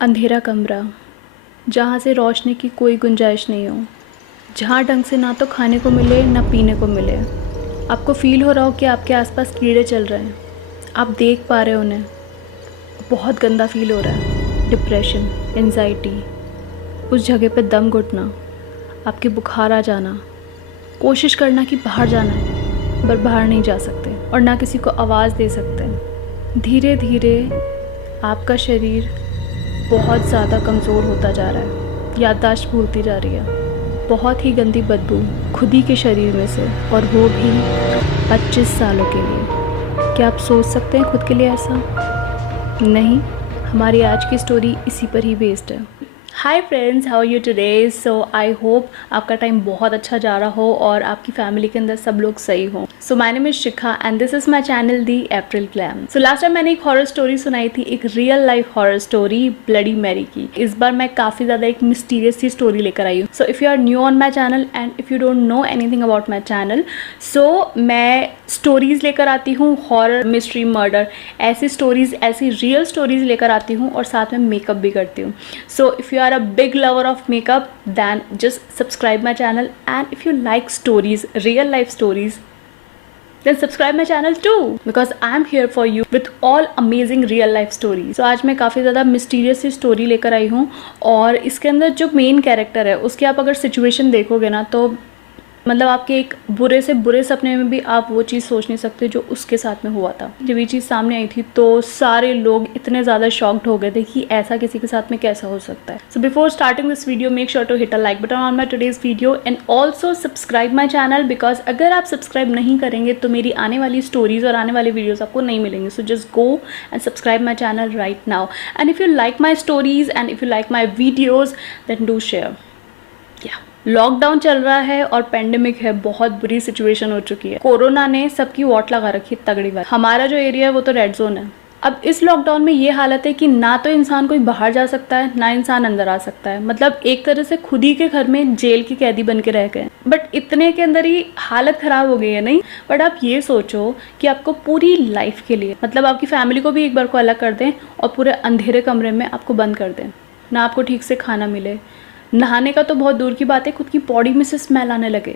अंधेरा कमरा, जहाँ से रोशनी की कोई गुंजाइश नहीं हो, जहाँ ढंग से ना तो खाने को मिले ना पीने को मिले। आपको फील हो रहा हो कि आपके आसपास कीड़े चल रहे हैं, आप देख पा रहे हो उन्हें। बहुत गंदा फील हो रहा है, डिप्रेशन, एंजाइटी, उस जगह पे दम घुटना, आपके बुखार आ जाना, कोशिश करना कि बाहर जाना है पर बाहर नहीं जा सकते और ना किसी को आवाज़ दे सकते। धीरे धीरे आपका शरीर बहुत ज़्यादा कमज़ोर होता जा रहा है, याददाश्त भूलती जा रही है। बहुत ही गंदी बदबू खुद ही के शरीर में से, और वो भी 25 सालों के लिए। क्या आप सोच सकते हैं खुद के लिए ऐसा? नहीं, हमारी आज की स्टोरी इसी पर ही बेस्ड है। Hi friends, how are you today? So I hope आपका टाइम बहुत अच्छा जा रहा हो और आपकी फैमिली के अंदर सब लोग सही हो। So my name is Shikha and this is my channel the April Glam. So last time मैंने एक हॉरर स्टोरी सुनाई थी, एक real life horror story bloody Mary की। इस बार मैं काफ़ी ज़्यादा एक मिस्टीरियस सी स्टोरी लेकर आई हूँ। So if you are new on my channel and if you don't know anything about my channel, so मैं स्टोरीज़ लेकर आती हूँ, हॉरर, मिस्ट्री, मर्डर, ऐसी स्टोरीज़, ऐसी रियल स्टोरीज़ लेकर आती हूँ और साथ में मेकअप भी करती हूँ। So if you are a big lover of makeup, then just subscribe my channel, and if you like stories, real life stories, then subscribe my channel too, because I am here for you with all amazing real life stories. So आज मैं काफ़ी ज़्यादा mysterious सी story लेकर आई हूँ और इसके अंदर जो मेन कैरेक्टर है उसकी आप अगर सिचुएशन देखोगे ना तो मतलब आपके एक बुरे से बुरे सपने में भी आप वो चीज़ सोच नहीं सकते जो उसके साथ में हुआ था। जब ये चीज़ सामने आई थी तो सारे लोग इतने ज़्यादा शॉक्ड हो गए थे कि ऐसा किसी के साथ में कैसा हो सकता है। So before starting this video, make sure to hit a like button on my today's video and also subscribe my channel, because अगर आप सब्सक्राइब नहीं करेंगे तो मेरी आने वाली स्टोरीज और आने वाली वीडियोज़ आपको नहीं मिलेंगे। So just go and subscribe my channel right now, and if you like my stories and if you like my videos then do share. Lockdown चल रहा है और पेंडेमिक है, बहुत बुरी सिचुएशन हो चुकी है। कोरोना ने सबकी वॉट लगा रखी है तगड़ी बात। हमारा जो एरिया है वो तो रेड जोन है। अब इस लॉकडाउन में ये हालत है कि ना तो इंसान कोई बाहर जा सकता है ना इंसान अंदर आ सकता है। मतलब एक तरह से खुद ही के घर में जेल की कैदी बन के रह गए। बट इतने के अंदर ही हालत खराब हो गई है, नहीं? बट आप ये सोचो कि आपको पूरी लाइफ के लिए, मतलब आपकी फैमिली को भी एक बार को अलग कर दें और पूरे अंधेरे कमरे में आपको बंद कर दें, ना आपको ठीक से खाना मिले, नहाने का तो बहुत दूर की बात है, खुद की बॉडी में से स्मेल आने लगे।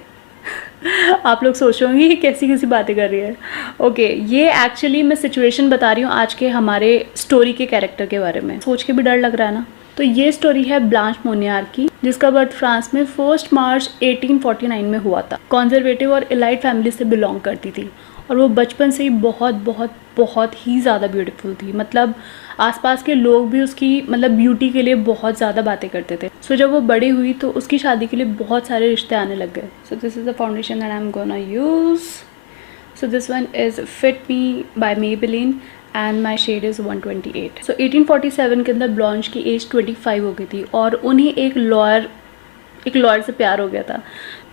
आप लोग सोचोगे कि कैसी कैसी बातें कर रही है। ओके, ये एक्चुअली मैं सिचुएशन बता रही हूँ आज के हमारे स्टोरी के कैरेक्टर के बारे में। सोच के भी डर लग रहा है ना? तो ये स्टोरी है ब्लांच मोनियार की, जिसका बर्थ फ्रांस में 1 मार्च 1849 में हुआ था। कंजर्वेटिव और एलाइट फैमिली से बिलोंग करती थी और वो बचपन से ही बहुत बहुत बहुत ही ज़्यादा ब्यूटीफुल थी। मतलब आसपास के लोग भी उसकी मतलब ब्यूटी के लिए बहुत ज़्यादा बातें करते थे। सो जब वो बड़ी हुई तो उसकी शादी के लिए बहुत सारे रिश्ते आने लग गए। So this is the foundation that I am gonna use. So this one is fit me by Maybelline and my shade is 128। So 1847 के अंदर ब्लॉन्च की एज 25 हो गई थी और उन्हें एक लॉयर से प्यार हो गया था।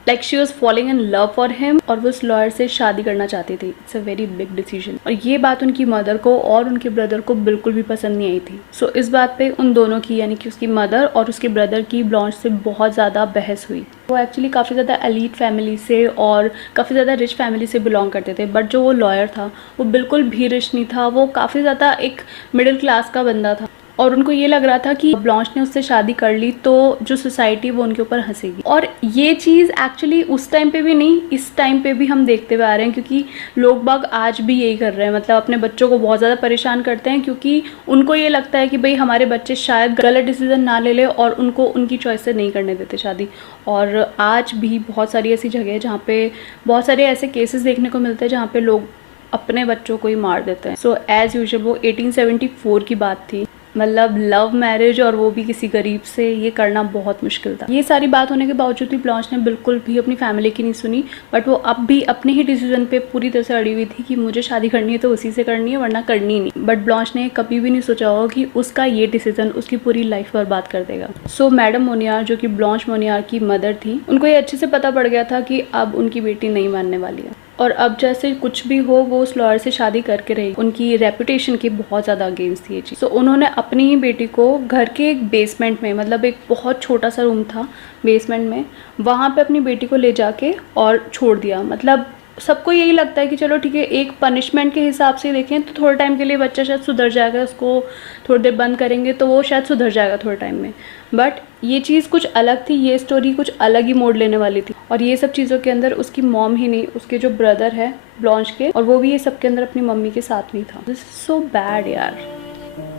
Like she was following in love for him और वो उस लॉयर से शादी करना चाहती थी। It's a very big decision. और ये बात उनकी मदर को और उनके ब्रदर को बिल्कुल भी पसंद नहीं आई थी। सो इस बात पे उन दोनों की, यानी कि उसकी मदर और उसके ब्रदर की, ब्लॉन्च से बहुत ज़्यादा बहस हुई। वो एक्चुअली काफ़ी ज़्यादा एलीट फैमिली से और काफ़ी ज़्यादा रिच फैमिली से बिलोंग करते थे। बट जो वो लॉयर था वो बिल्कुल भी रिच नहीं था, वो काफ़ी ज़्यादा एक मिडिल क्लास का बंदा था। और उनको ये लग रहा था कि ब्लॉन्च ने उससे शादी कर ली तो जो सोसाइटी वो उनके ऊपर हंसेगी। और ये चीज़ एक्चुअली उस टाइम पे भी नहीं, इस टाइम पे भी हम देखते हुए आ रहे हैं, क्योंकि लोग बाग आज भी यही कर रहे हैं। मतलब अपने बच्चों को बहुत ज़्यादा परेशान करते हैं क्योंकि उनको ये लगता है कि भाई हमारे बच्चे शायद गलत डिसीजन ना ले ले और उनको उनकी चॉइस से नहीं करने देते शादी। और आज भी बहुत सारी ऐसी जगह है जहाँ पे बहुत सारे ऐसे केसेस देखने को मिलते हैं जहाँ पे लोग अपने बच्चों को ही मार देते हैं। सो एज़ यूजुअल वो 1874 की बात थी। मतलब लव मैरिज और वो भी किसी गरीब से, ये करना बहुत मुश्किल था। ये सारी बात होने के बावजूद भी ब्लॉन्च ने बिल्कुल भी अपनी फैमिली की नहीं सुनी। बट वो अब भी अपने ही डिसीजन पे पूरी तरह से अड़ी हुई थी कि मुझे शादी करनी है तो उसी से करनी है, वरना करनी नहीं। बट ब्लॉन्च ने कभी भी नहीं सोचा होगा कि उसका ये डिसीजन उसकी पूरी लाइफ बर्बाद कर देगा। सो मैडम मोनियार, जो कि ब्लॉन्च मोनियार की मदर थी, उनको ये अच्छे से पता पड़ गया था कि अब उनकी बेटी नहीं मानने वाली है और अब जैसे कुछ भी हो वो उस लॉयर से शादी करके रहेगी। उनकी रेपुटेशन की बहुत ज़्यादा अगेंस्ट थी ये चीज़। तो उन्होंने अपनी ही बेटी को घर के एक बेसमेंट में, मतलब एक बहुत छोटा सा रूम था बेसमेंट में, वहाँ पे अपनी बेटी को ले जाके और छोड़ दिया। मतलब सबको यही लगता है कि चलो ठीक है, एक पनिशमेंट के हिसाब से देखें तो थोड़े टाइम के लिए बच्चा शायद सुधर जाएगा, उसको थोड़ी देर बंद करेंगे तो वो शायद सुधर जाएगा थोड़े टाइम में। बट ये चीज़ कुछ अलग थी, ये स्टोरी कुछ अलग ही मोड़ लेने वाली थी। और ये सब चीज़ों के अंदर उसकी मॉम ही नहीं, उसके जो ब्रदर है ब्लांच के, और वो भी ये सब के अंदर अपनी मम्मी के साथ में था। दिस इज सो बैड यार,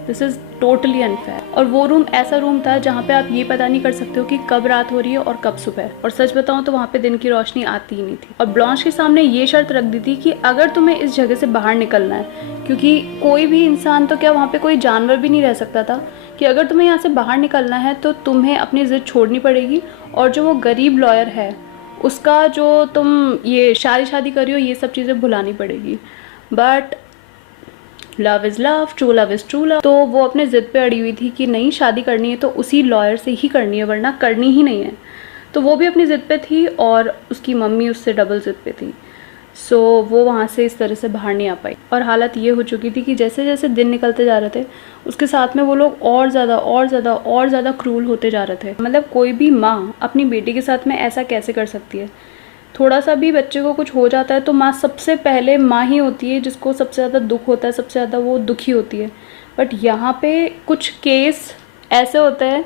दिस इज़ टोटली अनफेयर। और वो रूम ऐसा रूम था जहाँ पे आप ये पता नहीं कर सकते हो कि कब रात हो रही है और कब सुबह। और सच बताऊँ तो वहाँ पे दिन की रोशनी आती ही नहीं थी। और ब्लांच के सामने ये शर्त रख दी थी कि अगर तुम्हें इस जगह से बाहर निकलना है, क्योंकि कोई भी इंसान तो क्या, वहाँ पे कोई जानवर भी नहीं रह सकता था, कि अगर तुम्हें यहाँ से बाहर निकलना है तो तुम्हें अपनी ज़िद छोड़नी पड़ेगी। और जो वो गरीब लॉयर है उसका जो तुम ये शादी कर रही हो, ये सब चीज़ें भुलानी पड़ेगी। But love is love, true love is true love. तो वो अपने ज़िद पे अड़ी हुई थी कि नहीं, शादी करनी है तो उसी लॉयर से ही करनी है, वरना करनी ही नहीं है। तो वो भी अपनी ज़िद पे थी और उसकी मम्मी उससे डबल ज़िद पे थी। सो वो वहाँ से इस तरह से बाहर नहीं आ पाई। और हालत ये हो चुकी थी कि जैसे जैसे दिन निकलते जा रहे थे, उसके साथ में वो लोग और ज़्यादा क्रूल होते जा रहे थे। मतलब कोई भी माँ अपनी बेटी के साथ में ऐसा कैसे कर सकती है? थोड़ा सा भी बच्चे को कुछ हो जाता है तो माँ, सबसे पहले माँ ही होती है जिसको सबसे ज़्यादा दुख होता है, सबसे ज़्यादा वो दुखी होती है। बट यहाँ पे कुछ केस ऐसे होते हैं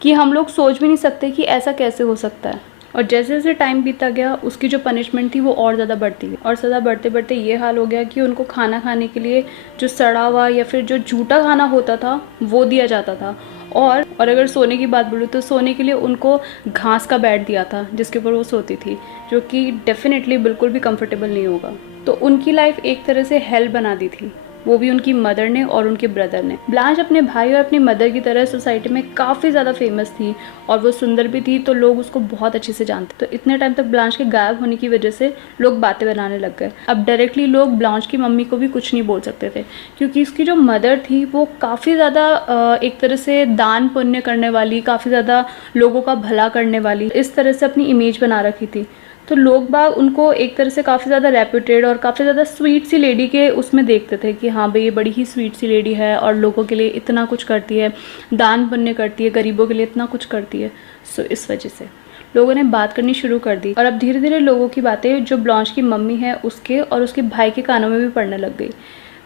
कि हम लोग सोच भी नहीं सकते कि ऐसा कैसे हो सकता है। और जैसे जैसे टाइम बीता गया, उसकी जो पनिशमेंट थी वो और ज़्यादा बढ़ती गई। और सज़ा बढ़ते बढ़ते ये हाल हो गया कि उनको खाना खाने के लिए जो सड़ा हुआ या फिर जो झूठा खाना होता था वो दिया जाता था। और अगर सोने की बात बोलूँ तो सोने के लिए उनको घास का बेड दिया था जिसके ऊपर वो सोती थी, जो कि डेफिनेटली बिल्कुल भी कंफर्टेबल नहीं होगा। तो उनकी लाइफ एक तरह से हेल बना दी थी, वो भी उनकी मदर ने और उनके ब्रदर ने। ब्लांच अपने भाई और अपनी मदर की तरह सोसाइटी में काफ़ी ज़्यादा फेमस थी और वो सुंदर भी थी, तो लोग उसको बहुत अच्छे से जानते। तो इतने टाइम तक ब्लांच के गायब होने की वजह से लोग बातें बनाने लग गए। अब डायरेक्टली लोग ब्लांच की मम्मी को भी कुछ नहीं बोल सकते थे, क्योंकि उसकी जो मदर थी वो काफ़ी ज़्यादा एक तरह से दान पुण्य करने वाली, काफ़ी ज़्यादा लोगों का भला करने वाली, इस तरह से अपनी इमेज बना रखी थी। तो लोग बाग उनको एक तरह से काफ़ी ज़्यादा रेप्यूटेड और काफ़ी ज़्यादा स्वीट सी लेडी के उसमें देखते थे कि हाँ भाई, ये बड़ी ही स्वीट सी लेडी है और लोगों के लिए इतना कुछ करती है, दान पुण्य करती है, गरीबों के लिए इतना कुछ करती है। सो इस वजह से लोगों ने बात करनी शुरू कर दी। और अब धीरे धीरे लोगों की बातें जो ब्लांच की मम्मी है उसके और उसके भाई के कानों में भी पड़ने लग गई।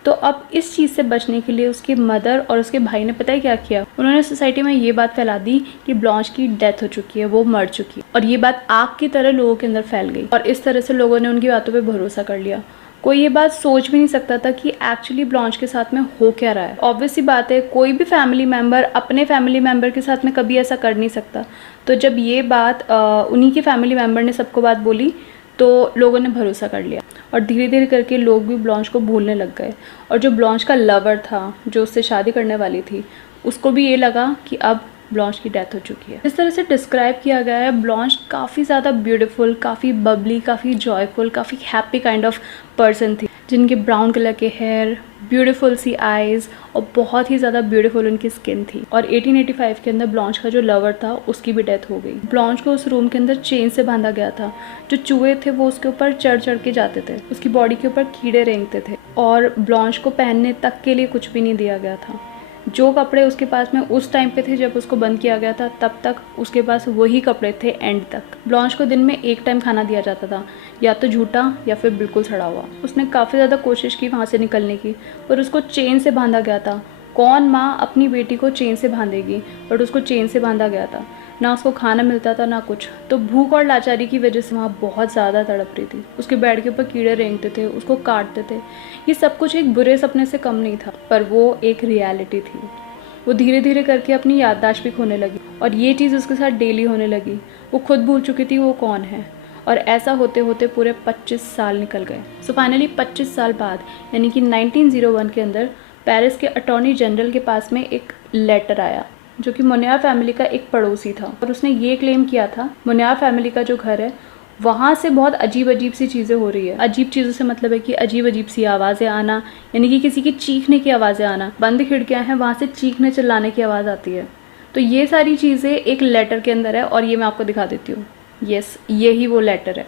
तो अब इस चीज़ से बचने के लिए उसकी मदर और उसके भाई ने पता है क्या किया? उन्होंने सोसाइटी में ये बात फैला दी कि ब्लांच की डेथ हो चुकी है, वो मर चुकी है। और ये बात आग की तरह लोगों के अंदर फैल गई और इस तरह से लोगों ने उनकी बातों पे भरोसा कर लिया। कोई ये बात सोच भी नहीं सकता था कि एक्चुअली ब्लांच के साथ में हो क्या रहा है। ऑब्वियस सी बात है, कोई भी फैमिली मेम्बर अपने फैमिली मेम्बर के साथ में कभी ऐसा कर नहीं सकता। तो जब ये बात उन्हीं के फैमिली मेम्बर ने सबको बात बोली तो लोगों ने भरोसा कर लिया और धीरे धीरे करके लोग भी ब्लांच को भूलने लग गए। और जो ब्लांच का लवर था, जो उससे शादी करने वाली थी, उसको भी ये लगा कि अब ब्लांच की डेथ हो चुकी है। इस तरह से डिस्क्राइब किया गया है। ब्लांच काफ़ी ज़्यादा ब्यूटीफुल, काफ़ी बबली, काफ़ी जॉयफुल, काफ़ी हैप्पी काइंड ऑफ पर्सन थी, जिनके ब्राउन कलर के हेयर, ब्यूटीफुल सी आइज़ और बहुत ही ज़्यादा ब्यूटीफुल उनकी स्किन थी। और 1885 के अंदर ब्लांच का जो लवर था उसकी भी डेथ हो गई। ब्लांच को उस रूम के अंदर चेन से बांधा गया था। जो चूहे थे वो उसके ऊपर चढ़ चढ़ के जाते थे, उसकी बॉडी के ऊपर कीड़े रेंगते थे और ब्लांच को पहनने तक के लिए कुछ भी नहीं दिया गया था। जो कपड़े उसके पास में उस टाइम पे थे जब उसको बंद किया गया था, तब तक उसके पास वही कपड़े थे एंड तक। ब्लांच को दिन में एक टाइम खाना दिया जाता था, या तो झूठा या फिर बिल्कुल सड़ा हुआ। उसने काफ़ी ज़्यादा कोशिश की वहाँ से निकलने की, पर उसको चेन से बांधा गया था। कौन माँ अपनी बेटी को चेन से बांधेगी, बट उसको चेन से बांधा गया था। ना उसको खाना मिलता था ना कुछ। तो भूख और लाचारी की वजह से वहाँ बहुत ज़्यादा तड़प रही थी। उसके बेड के ऊपर कीड़े रेंगते थे, उसको काटते थे। ये सब कुछ एक बुरे सपने से कम नहीं था, पर वो एक रियलिटी थी। वो धीरे धीरे करके अपनी याददाश्त भी खोने लगी और ये चीज़ उसके साथ डेली होने लगी। वो खुद भूल चुकी थी वो कौन है। और ऐसा होते होते पूरे 25 साल निकल गए। सो फाइनली 25 साल बाद, यानी कि 1901 के अंदर पेरिस के अटॉर्नी जनरल के पास में एक लेटर आया, जो कि मोनियार फैमिली का एक पड़ोसी था। और उसने ये क्लेम किया था, मोनियार फैमिली का जो घर है वहाँ से बहुत अजीब अजीब सी चीज़ें हो रही है। अजीब चीज़ों से मतलब है कि अजीब अजीब सी आवाज़ें आना, यानी कि किसी की चीखने की आवाज़ें आना। बंद खिड़कियाँ हैं, वहाँ से चीखने चिल्लाने की आवाज़ आती है। तो ये सारी चीज़ें एक लेटर के अंदर है और ये मैं आपको दिखा देती हूँ। यस, यही वो लेटर है।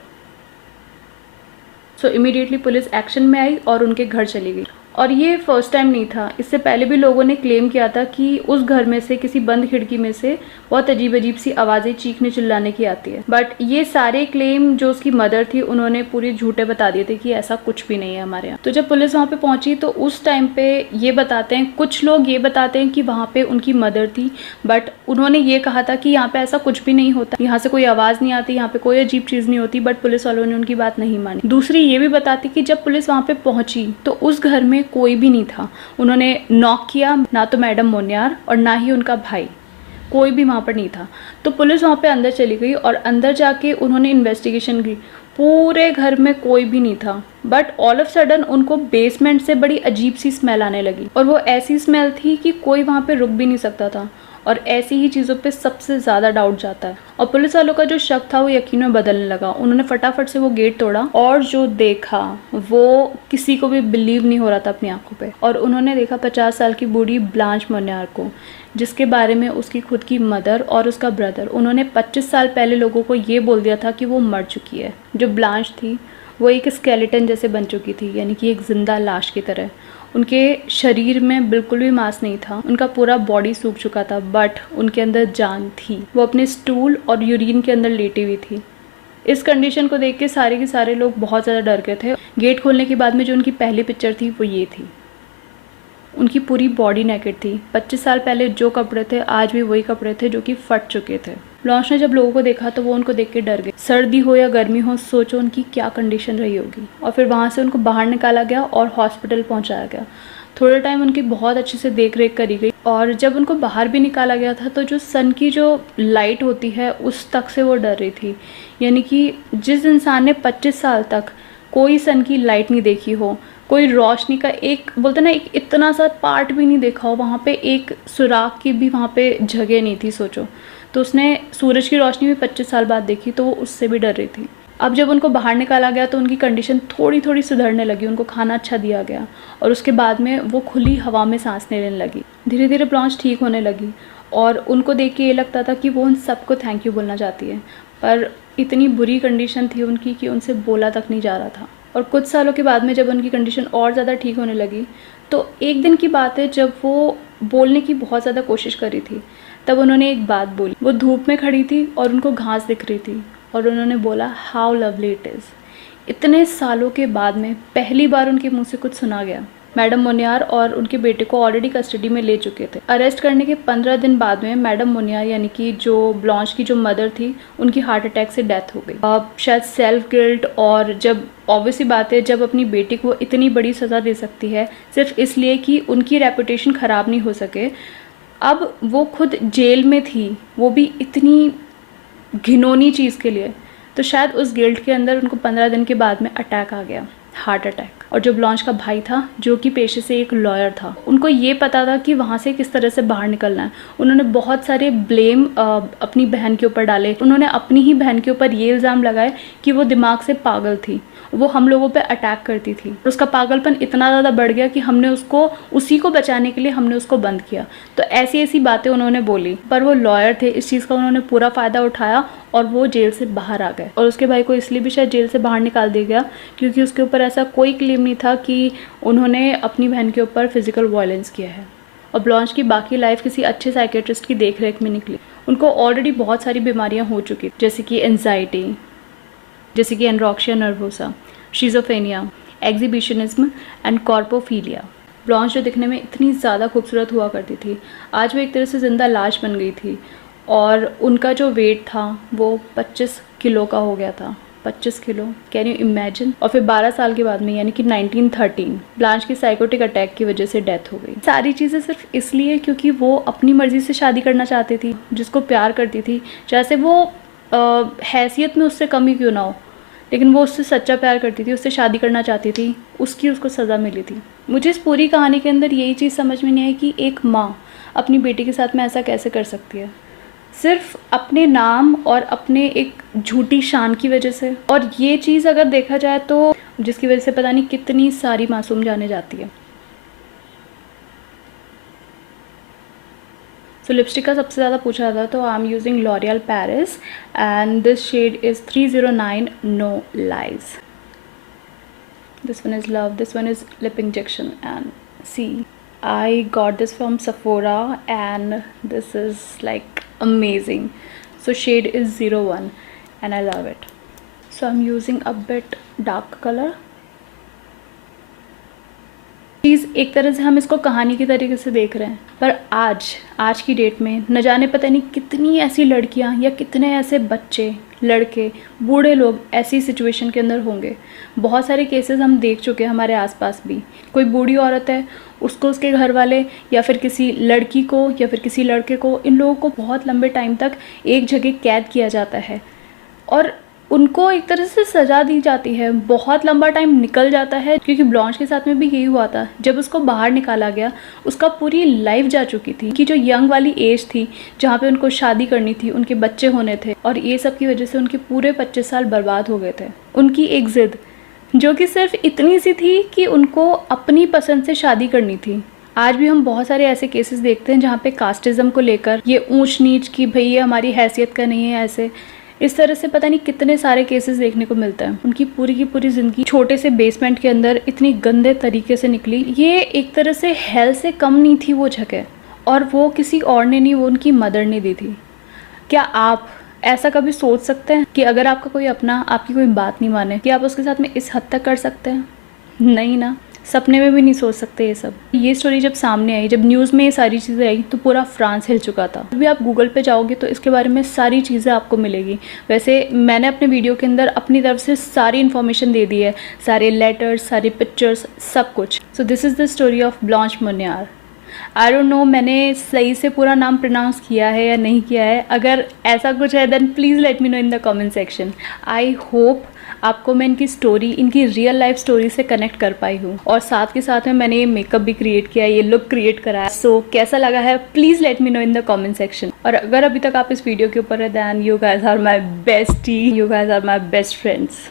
सो इमीडिएटली पुलिस एक्शन में आई और उनके घर चली गई और ये फर्स्ट टाइम नहीं था, इससे पहले भी लोगों ने क्लेम किया था कि उस घर में से किसी बंद खिड़की में से बहुत अजीब अजीब सी आवाज़ें चीखने चिल्लाने की आती है। बट ये सारे क्लेम जो उसकी मदर थी उन्होंने पूरे झूठे बता दिए थे कि ऐसा कुछ भी नहीं है हमारे यहाँ। तो जब पुलिस वहाँ पे पहुंची तो उस टाइम पे ये बताते हैं, कुछ लोग ये बताते हैं कि वहाँ पे उनकी मदर थी, बट उन्होंने ये कहा था कि यहाँ पे ऐसा कुछ भी नहीं होता, यहाँ से कोई आवाज़ नहीं आती, यहाँ पे कोई अजीब चीज़ नहीं होती। बट पुलिस वालों ने उनकी बात नहीं मानी। दूसरी ये भी बताती कि जब पुलिस वहाँ पे पहुंची तो उस घर में कोई भी नहीं था। उन्होंने नॉक किया, ना तो मैडम मोनियार और ना ही उनका भाई, कोई भी वहाँ पर नहीं था। तो पुलिस वहाँ पे अंदर चली गई और अंदर जाके उन्होंने इन्वेस्टिगेशन की। पूरे घर में कोई भी नहीं था, बट ऑल ऑफ सडन उनको बेसमेंट से बड़ी अजीब सी स्मेल आने लगी, और वो ऐसी स्मेल थी कि कोई वहाँ पे रुक भी नहीं सकता था। और ऐसी ही चीज़ों पे सबसे ज़्यादा डाउट जाता है, और पुलिस वालों का जो शक था वो यकीन में बदलने लगा। उन्होंने फटाफट से वो गेट तोड़ा और जो देखा वो किसी को भी बिलीव नहीं हो रहा था अपनी आंखों पे। और उन्होंने देखा 50 साल की बूढ़ी ब्लांच मोनियार को, जिसके बारे में उसकी खुद की मदर और उसका ब्रदर, उन्होंने 25 साल पहले लोगों को ये बोल दिया था कि वो मर चुकी है। जो ब्लांच थी वो एक स्केलेटन जैसे बन चुकी थी, यानी कि एक जिंदा लाश की तरह। उनके शरीर में बिल्कुल भी मांस नहीं था, उनका पूरा बॉडी सूख चुका था, बट उनके अंदर जान थी। वो अपने स्टूल और यूरिन के अंदर लेटी हुई थी। इस कंडीशन को देख के सारे के सारे लोग बहुत ज़्यादा डर गए थे। गेट खोलने के बाद में जो उनकी पहली पिक्चर थी वो ये थी। उनकी पूरी बॉडी नेकेड थी। 25 साल पहले जो कपड़े थे आज भी वही कपड़े थे जो कि फट चुके थे। ब्लांच ने जब लोगों को देखा तो वो उनको देख के डर गए। सर्दी हो या गर्मी हो, सोचो उनकी क्या कंडीशन रही होगी। और फिर वहाँ से उनको बाहर निकाला गया और हॉस्पिटल पहुँचाया गया। थोड़े टाइम उनकी बहुत अच्छे से देख रेख करी गई, और जब उनको बाहर भी निकाला गया था तो जो सन की जो लाइट होती है उस तक से वो डर रही थी। यानी कि जिस इंसान ने 25 साल तक कोई सन की लाइट नहीं देखी हो, कोई रोशनी का एक बोलते ना एक इतना सा पार्ट भी नहीं देखा हो, वहाँ पे एक सुराख की भी वहाँ पे जगह नहीं थी, सोचो। तो उसने सूरज की रोशनी भी 25 साल बाद देखी, तो वो उससे भी डर रही थी। अब जब उनको बाहर निकाला गया तो उनकी कंडीशन थोड़ी थोड़ी सुधरने लगी, उनको खाना अच्छा दिया गया और उसके बाद में वो खुली हवा में सांस लेने लगी। धीरे धीरे ब्लांच ठीक होने लगी और उनको देख के ये लगता था कि वो उन सबको थैंक यू बोलना चाहती है, पर इतनी बुरी कंडीशन थी उनकी कि उनसे बोला तक नहीं जा रहा था। और कुछ सालों के बाद में जब उनकी कंडीशन और ज़्यादा ठीक होने लगी तो एक दिन की बात है, जब वो बोलने की बहुत ज़्यादा कोशिश कर रही थी तब उन्होंने एक बात बोली। वो धूप में खड़ी थी और उनको घास दिख रही थी और उन्होंने बोला हाउ लवली इट इज़। इतने सालों के बाद में पहली बार उनके मुंह से कुछ सुना गया। मैडम मोनियार और उनके बेटे को ऑलरेडी कस्टडी में ले चुके थे। अरेस्ट करने के 15 दिन बाद में मैडम मोनियार यानी कि जो ब्लांच की जो मदर थी उनकी हार्ट अटैक से डेथ हो गई। अब शायद सेल्फ गिल्ट, और जब ऑब्वियसली बात है जब अपनी बेटी को इतनी बड़ी सज़ा दे सकती है सिर्फ इसलिए कि उनकी रेपुटेशन ख़राब नहीं हो सके। अब वो खुद जेल में थी, वो भी इतनी घिनौनी चीज़ के लिए, तो शायद उस गिल्ट के अंदर उनको 15 दिन के बाद में अटैक आ गया, हार्ट अटैक। और जो ब्लांच का भाई था जो कि पेशे से एक लॉयर था, उनको ये पता था कि वहाँ से किस तरह से बाहर निकलना है। उन्होंने बहुत सारे ब्लेम अपनी बहन के ऊपर डाले। उन्होंने अपनी ही बहन के ऊपर ये इल्ज़ाम लगाए कि वो दिमाग से पागल थी, वो हम लोगों पे अटैक करती थी। उसका पागलपन इतना ज़्यादा बढ़ गया कि हमने उसको, उसी को बचाने के लिए हमने उसको बंद किया। तो ऐसी ऐसी बातें उन्होंने बोली, पर वो लॉयर थे, इस चीज़ का उन्होंने पूरा फ़ायदा उठाया और वो जेल से बाहर आ गए। और उसके भाई को इसलिए भी शायद जेल से बाहर निकाल दिया गया क्योंकि उसके ऊपर ऐसा कोई क्लेम नहीं था कि उन्होंने अपनी बहन के ऊपर फिजिकल वायलेंस किया है। और ब्लांच की बाकी लाइफ किसी अच्छे साइकेट्रिस्ट की देख रेख में निकली। उनको ऑलरेडी बहुत सारी बीमारियां हो चुकी, जैसे कि एंजाइटी, जैसे कि एनरोक्सिया नर्वोसा, शिज़ोफ्रेनिया, एग्जिबिशनिज्म एंड कॉर्पोफीलिया। ब्लांच जो दिखने में इतनी ज़्यादा खूबसूरत हुआ करती थी, आज वो एक तरह से ज़िंदा लाश बन गई थी। और उनका जो वेट था वो 25 किलो का हो गया था। 25 किलो, कैन यू इमेजिन। और फिर 12 साल के बाद में यानी कि 1913 ब्लांच की साइकोटिक अटैक की वजह से डेथ हो गई। सारी चीज़ें सिर्फ इसलिए क्योंकि वो अपनी मर्जी से शादी करना चाहती थी, जिसको प्यार करती थी, जैसे वो हैसियत में उससे कमी क्यों ना हो, लेकिन वो उससे सच्चा प्यार करती थी, उससे शादी करना चाहती थी, उसको सज़ा मिली थी। मुझे इस पूरी कहानी के अंदर यही चीज़ समझ में नहीं आई कि एक माँ अपनी बेटी के साथ में ऐसा कैसे कर सकती है, सिर्फ अपने नाम और अपने एक झूठी शान की वजह से। और ये चीज़ अगर देखा जाए तो जिसकी वजह से पता नहीं कितनी सारी मासूम जाने जाती है। सो लिपस्टिक का सबसे ज़्यादा पूछा था, तो I am using L'Oreal Paris and this shade is 309 no lies. this one is love, this one is lip injection, and see, I got this from Sephora and this is like amazing. So shade is 01 and I love it. So I'm using a bit dark color. चीज़ एक तरह से हम इसको कहानी की तरीके से देख रहे हैं, पर आज की डेट में न जाने पता नहीं कितनी ऐसी लड़कियां या कितने ऐसे बच्चे, लड़के, बूढ़े लोग ऐसी सिचुएशन के अंदर होंगे। बहुत सारे केसेस हम देख चुके हैं हमारे आसपास भी। कोई बूढ़ी औरत है, उसको उसके घर वाले या फिर किसी लड़की को या फिर किसी लड़के को, इन लोगों को बहुत लंबे टाइम तक एक जगह कैद किया जाता है और उनको एक तरह से सज़ा दी जाती है। बहुत लंबा टाइम निकल जाता है, क्योंकि ब्लॉन्च के साथ में भी यही हुआ था। जब उसको बाहर निकाला गया, उसका पूरी लाइफ जा चुकी थी कि जो यंग वाली एज थी जहाँ पे उनको शादी करनी थी, उनके बच्चे होने थे, और ये सब की वजह से उनके पूरे 25 साल बर्बाद हो गए थे। उनकी एक ज़िद जो कि सिर्फ इतनी सी थी कि उनको अपनी पसंद से शादी करनी थी। आज भी हम बहुत सारे ऐसे केसेस देखते हैं जहाँ पे कास्टिज़म को लेकर ये ऊंच नीच की भाई ये हमारी हैसियत का नहीं है, ऐसे इस तरह से पता नहीं कितने सारे केसेस देखने को मिलता है। उनकी पूरी की पूरी ज़िंदगी छोटे से बेसमेंट के अंदर इतनी गंदे तरीके से निकली। ये एक तरह से हेल से कम नहीं थी वो जगह, और वो किसी और ने नहीं, वो उनकी मदर ने दी थी। क्या आप ऐसा कभी सोच सकते हैं कि अगर आपका कोई अपना आपकी कोई बात नहीं माने कि आप उसके साथ में इस हद तक कर सकते हैं? नहीं ना, सपने में भी नहीं सोच सकते ये सब। ये स्टोरी जब सामने आई, जब न्यूज़ में ये सारी चीज़ें आई, तो पूरा फ्रांस हिल चुका था। अभी आप गूगल पे जाओगे तो इसके बारे में सारी चीज़ें आपको मिलेगी। वैसे मैंने अपने वीडियो के अंदर अपनी तरफ से सारी इन्फॉर्मेशन दे दी है, सारे लेटर्स, सारे पिक्चर्स, सब कुछ। So this is the story of Blanche Monnier. I don't know मैंने सही से पूरा नाम प्रोनाउंस किया है या नहीं किया है। अगर ऐसा कुछ है then please let me know in the comment section. I hope आपको मैं इनकी स्टोरी, इनकी रियल लाइफ स्टोरी से कनेक्ट कर पाई हूँ, और साथ के साथ में मैंने ये मेकअप भी क्रिएट किया, ये लुक क्रिएट करा है। सो कैसा लगा है please let me know in the comment section. और अगर अभी तक आप इस वीडियो के ऊपर है then you guys are my bestie, you guys are my best friends,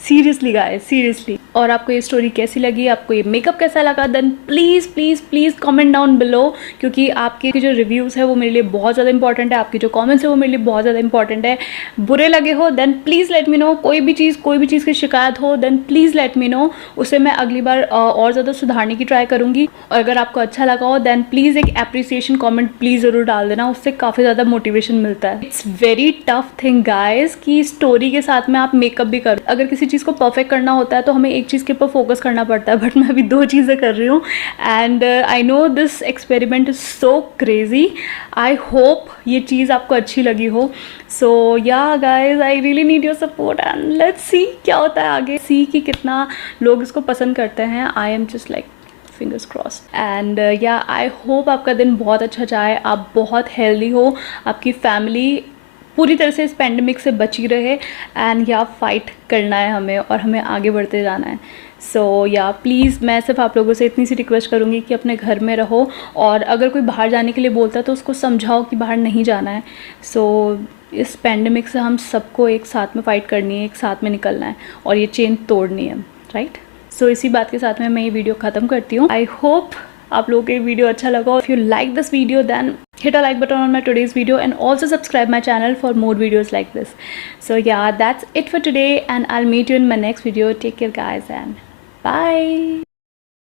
seriously guys, seriously. और आपको ये स्टोरी कैसी लगी, आपको ये मेकअप कैसा लगा, then please please please comment down below, क्योंकि आपके जो रिव्यूज़ है वो मेरे लिए बहुत ज़्यादा इंपॉर्टेंट है। आपके जो कमेंट्स है वो मेरे लिए बहुत ज़्यादा इंपॉर्टेंट है। बुरे लगे हो then please let me know. कोई भी चीज़ की शिकायत हो then please let me know, उसे मैं अगली बार और ज़्यादा सुधारने की ट्राई करूँगी। और अगर आपको अच्छा लगा हो देन प्लीज़ एक एप्रिसिएशन कॉमेंट प्लीज़ ज़रूर डाल देना, उससे काफ़ी ज़्यादा मोटिवेशन मिलता है। It's very tough thing guys कि स्टोरी के साथ में आप मेकअप भी करो। अगर किसी चीज़ को परफेक्ट करना होता है तो हमें एक चीज़ के ऊपर फोकस करना पड़ता है, बट मैं अभी 2 चीज़ें कर रही हूँ। And I know this experiment is so crazy. I hope ये चीज़ आपको अच्छी लगी हो। सो yeah guys I really need your support and let's see क्या होता है आगे, सी कि कितना लोग इसको पसंद करते हैं। I am just like fingers crossed and या आई होप आपका दिन बहुत अच्छा जाए, आप बहुत हेल्दी हो, आपकी फैमिली पूरी तरह से इस पैंडमिक से बची रहे, एंड या फाइट करना है हमें और हमें आगे बढ़ते जाना है। सो या प्लीज़ मैं सिर्फ आप लोगों से इतनी सी रिक्वेस्ट करूँगी कि अपने घर में रहो, और अगर कोई बाहर जाने के लिए बोलता है तो उसको समझाओ कि बाहर नहीं जाना है। सो इस पैंडमिक से हम सबको एक साथ में फ़ाइट करनी है, एक साथ में निकलना है और ये चेन तोड़नी है, राइट। सो इसी बात के साथ में मैं ये वीडियो ख़त्म करती हूँ। आई होप आप लोगों को ये वीडियो अच्छा लगा। If you like this video then hit a like button on my today's video and also subscribe my channel for more videos like this. So yeah, that's it for today and I'll meet you in my next video. Take care guys and bye.